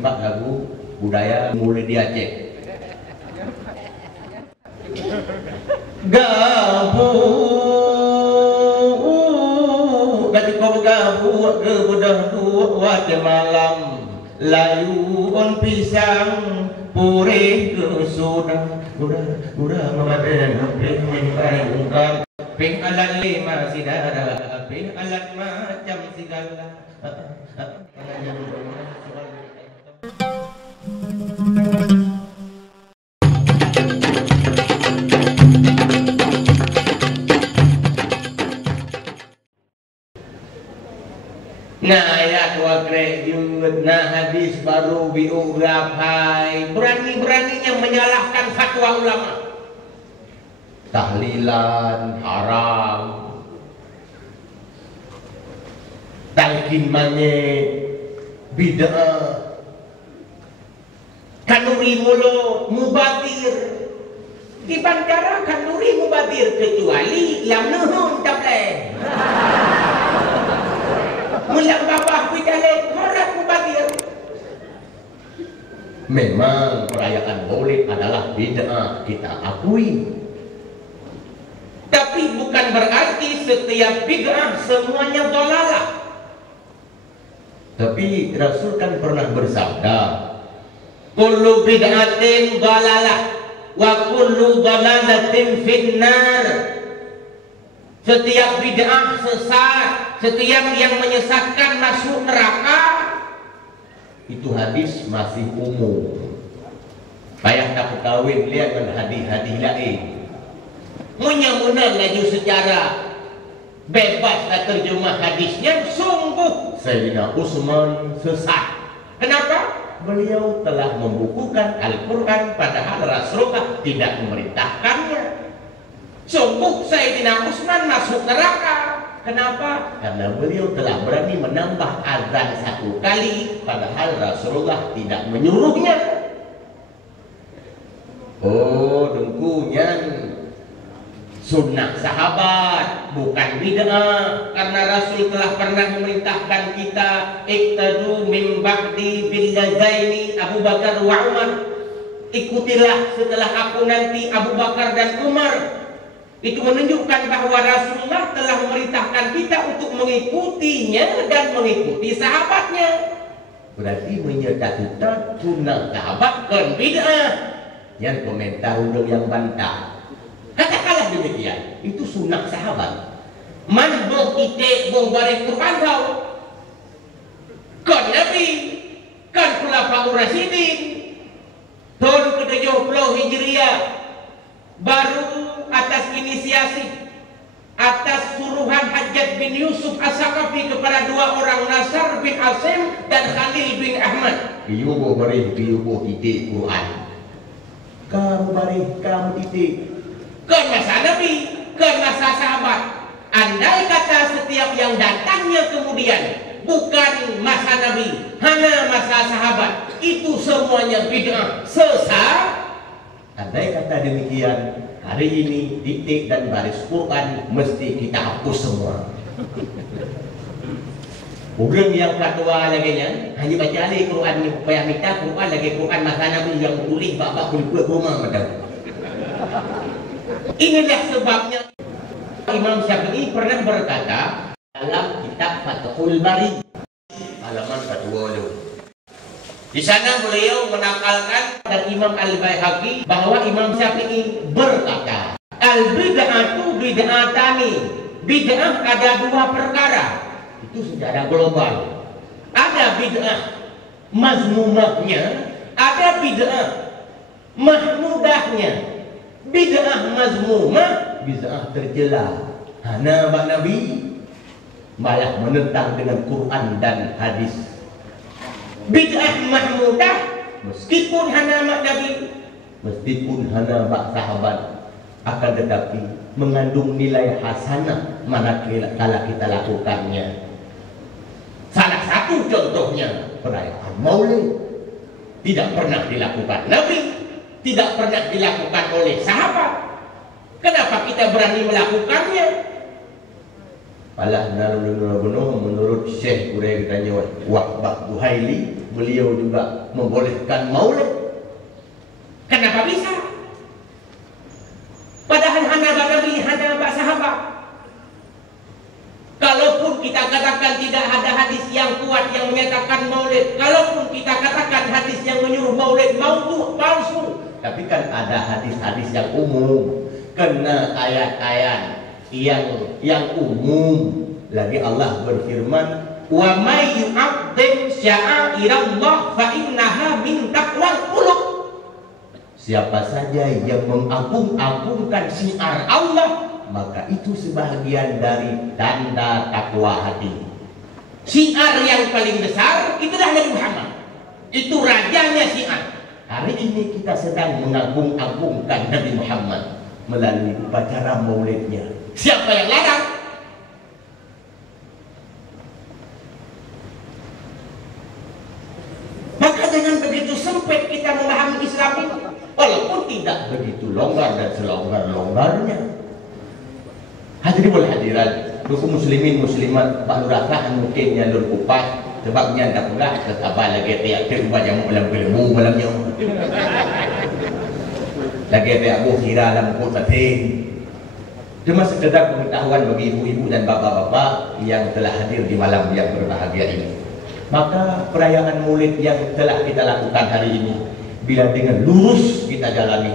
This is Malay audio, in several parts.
suka lagu budaya mulai di Aceh. Gabu gati kau gabu ke budak tua di malam layu on pisang purih ke sudah udah memaden ping alat lima sidara ping alat macam segala. Nah ayat wa krejut, nah hadis baru biografai, berani-beraninya menyalahkan fatwa ulama. Tahlilan haram, talqin manyet bid'ah, kanuri mulut mubadir. Di bandara kanuri mubadir kecuali lam nuhun tableh. Mulang babah bidalek orang mubadir. Memang perayaan Maulid adalah bid'ah, kita akui. Tapi bukan berarti setiap bid'ah semuanya dhalalah. Tapi Rasul kan pernah bersabda, kullu bid'atin dhalalah wa kullu dhalalatin finnar. Setiap bid'ah sesat, setiap yang menyesatkan masuk neraka. Itu hadis masih umum. Payah tak kawin lihat dengan hadis-hadis lain. Mudah-mudahan laju secara bebas terjemah hadisnya, sungguh Sayyidina Utsman sesat. Kenapa? Beliau telah membukukan Al-Quran padahal Rasulullah tidak memerintahkannya. Sungguh Sayyidina Utsman masuk neraka. Kenapa? Karena beliau telah berani menambah azan 1 kali padahal Rasulullah tidak menyuruhnya. Oh, dengkunya sunnah sahabat, bukan bid'ah. Karena Rasul telah pernah memerintahkan kita, iqtadu min ba'di bil lazaini Abu Bakar wa Umar. Ikutilah setelah aku nanti Abu Bakar dan Umar. Itu menunjukkan bahwa Rasulullah telah memerintahkan kita untuk mengikutinya dan mengikuti sahabatnya. Berarti menyatakan sunnah sahabat kan bid'ah. Yang komentar undang yang bantah. Katakanlah demikian, itu sunnah sahabat. Man boh ite boh bareng Quran tau. Kan Nabi, kan Khulafaur Rasyidin. Tahun ke-70 Hijriah baru atas inisiasi, atas suruhan Hajjaj bin Yusuf As-Saqafi kepada 2 orang, Nasr bin Asim dan Khalil bin Ahmad. Iyo boh bareng, iyo boh ite Quran. Kamu bareng, kamu ite. Ke masa Nabi, ke masa sahabat. Andai kata setiap yang datangnya kemudian bukan masa Nabi, hanya masa sahabat, itu semuanya bid'ah, sesat. Andai kata demikian, hari ini diktik dan baris Quran mesti kita hapus semua. Orang yang fatwa lagi hanya baca alih Quran ni, supaya minta Quran lagi Quran masa Nabi yang tulis bapak kulit rumah macam. Inilah sebabnya Imam Syafi'i pernah berkata dalam kitab Fathul Bari halaman 40. Di sana beliau menakalkan dari Imam Al-Baihaqi bahwa Imam Syafi'i berkata, al-bid'atu bid'atani. Bid'ah ada 2 perkara. Itu secara global. Ada bid'ah mazmumahnya, ada bid'ah mahmudahnya. Bid'ah mazmumah, bid'ah tercela. Hana bak Nabi malah menentang dengan Quran dan hadis. Bid'ah mahmudah, meskipun hana bak Nabi, meskipun hana bak sahabat, akan tetapi mengandung nilai hasanah manakala kita lakukannya. Salah satu contohnya perayaan Maulid tidak pernah dilakukan Nabi, tidak pernah dilakukan oleh sahabat. Kenapa kita berani melakukannya? Alah menurut Syekh Quraisy tanya Wahbah Duhaili, beliau juga membolehkan maulid. Kenapa bisa? Padahal hana Nabi, hana sahabat. Kalaupun kita katakan tidak ada hadis yang kuat yang menyatakan maulid, kalaupun kita katakan hadis yang menyuruh maulid palsu, tapi kan ada hadis-hadis yang umum, kena ayat-ayat yang umum. Lagi Allah berfirman, "Wa may yu'azzim sya'airallah fa innaha min taqwal qulub." Siapa saja yang mengagung-agungkan syiar Allah, maka itu sebahagian dari tanda takwa hati. Syiar yang paling besar itulah Nabi Muhammad. Itu rajanya syiar. Hari ini kita sedang mengagung-agungkan Nabi Muhammad melalui upacara maulidnya. Siapa yang larang? Maka jangan begitu sempit kita memahami Islam itu. Walaupun tidak begitu longgar dan selonggar-longgarnya. Hadirin wal hadirat, buku muslimin muslimat Pak Nuraka mungkin nyalur kupas sebabnya tak pernah ketabah lagi tiap ubah jamu dalam gelembung malamnya. Lagi tiap bu kira dalam kutatin. Cuma sekedar pengetahuan bagi ibu-ibu dan bapak-bapak yang telah hadir di malam yang berbahagia ini. Maka perayaan maulid yang telah kita lakukan hari ini, bila dengan lurus kita jalani,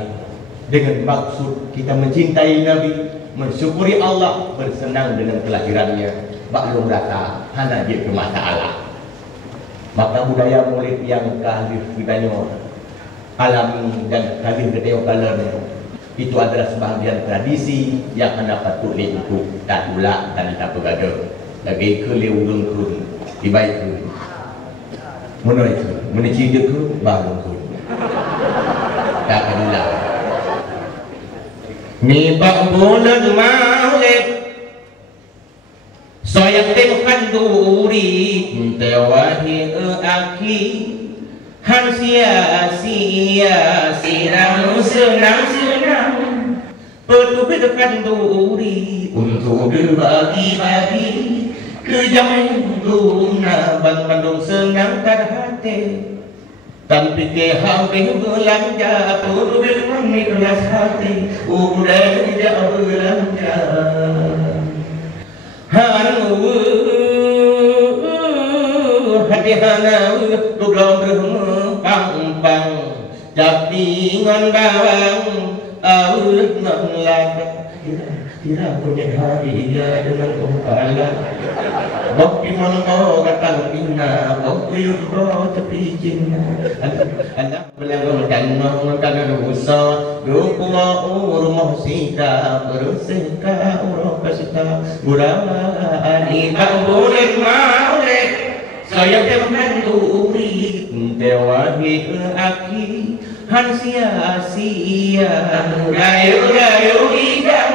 dengan maksud kita mencintai Nabi, mensyukuri Allah, bersenang dengan kelahirannya, maklum rata hana dia ke mata Allah. Maka budaya maulid yang kahlir kitanya alami dan kahlir kita kalernya, itu adalah sebahagian tradisi yang anda patut untuk tak ulak dan tak bergaduh. Lagi kelewung kun dibaik kun. Menurut itu, menicik dia kun baru kun. Tak ulak. Ni bak bulan maulid soyak temkan duri tewahi aki han sia-sia sirang senang-senang petupkan duri untuk berbagi-bagi ke jaman guna Bandung senangkan hati. Tanpa kehampir belanja pun dengan ikhlas hati udah jauh belanja hati hana belum berpang-pang jadi ngan bawang awet ngan laga kira punya hari ya dengan kumpala bok dimana kata ina bok yudro tepi cina anak belakang dan usa rupa rumah sita berseka urang kasita urang ani bulan maulid saya teman duri tewahi aki han sia-sia rayu-rayu idang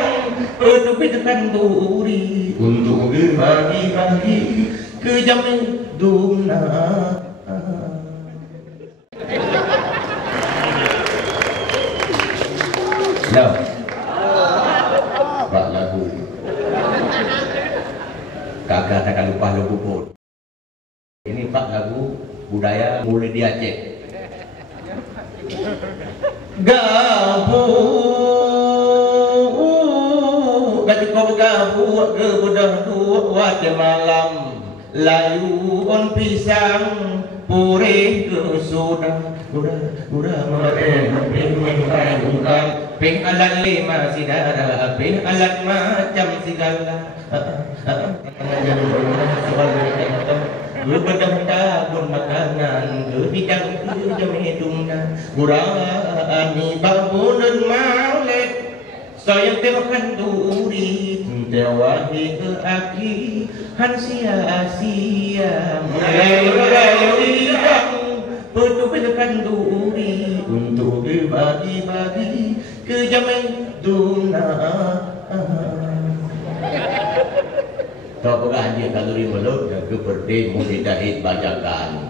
untuk tekan duri untuk berbagi-bagi ke jaman dunia. Lah, bak lagu. Kakak takkan lupa lagu pun. Ini pak lagu budaya mulai di Aceh. Gabu kau gabu ke budak tua wajah malam layu on pisang pure ke sudah udah mengarungkan peng alat lima sidara peng alat macam segala berbedah-bedah makanan bidang jemedungna urani bangunan maulid saya tekan duri tewahi ke aki han sia-sia rayu-rayu idang petupkan duri untuk berbagi-bagi ke jaman dunia. Kau pernah hadir kalori mulut dan ke perdeh mudah bajakan